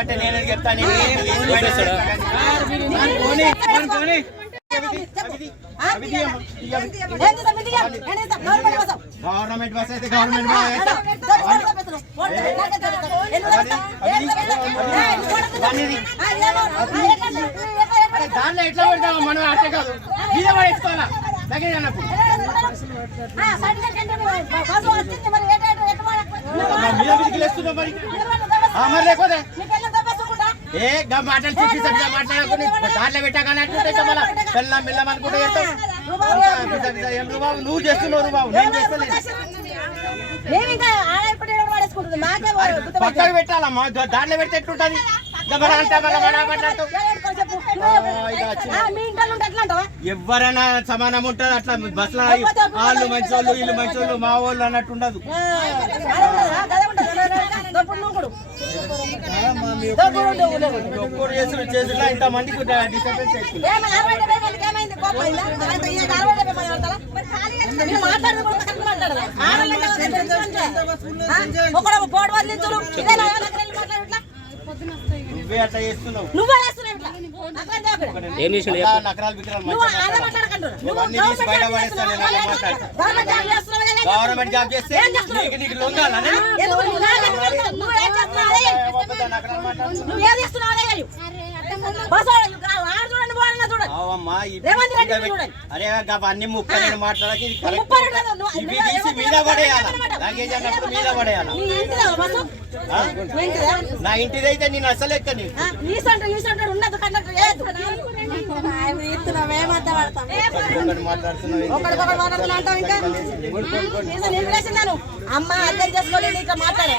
అంటే నేను చెప్తాను గవర్నమెంట్ బస్ అయితే గవర్నమెంట్ దాంట్లో ఎట్లా పెడతాము మనం అట్టే కాదు మీద పడేసుకోవాలా దగ్గర అన్నప్పుడు మీద విధికిలేస్తున్నాం మరి మరి లేకపోతే మాటలు చెప్పి మాట్లాడుకుని దాంట్లో పెట్టాకని అంటుంటే మళ్ళీ బెల్లం బెల్లం అనుకుంటే బాబు నువ్వు చేస్తున్నావు బాబు నేను చేస్తలేదు పక్కకు పెట్టాలమ్మా దాంట్లో పెడితే ఎట్లుంటది ఎవరైనా సమానం ఉంటది అట్లా బస్సులో వాళ్ళు మంచి వాళ్ళు వీళ్ళు మంచి వాళ్ళు మా వాళ్ళు అన్నట్టు ఉండదు ఒక్కరు చేసుడు ఇంత మందికి డిస్టర్బెన్స్ నువ్వే అట్లా చేస్తున్నావు గవర్నమెంట్ జాబ్ చేస్తే నీకు లొంగాలని అరే అన్ని ముక్క నేను మాట్లాడకి మీద పడేయాలి లగేజ్ అన్నప్పుడు మీద పడేయాలి నా ఇంటిది అయితే నేను అసలు ఎక్క అమ్మ అర్థం చేసుకోలేదు ఇట్లా మాట్లాడే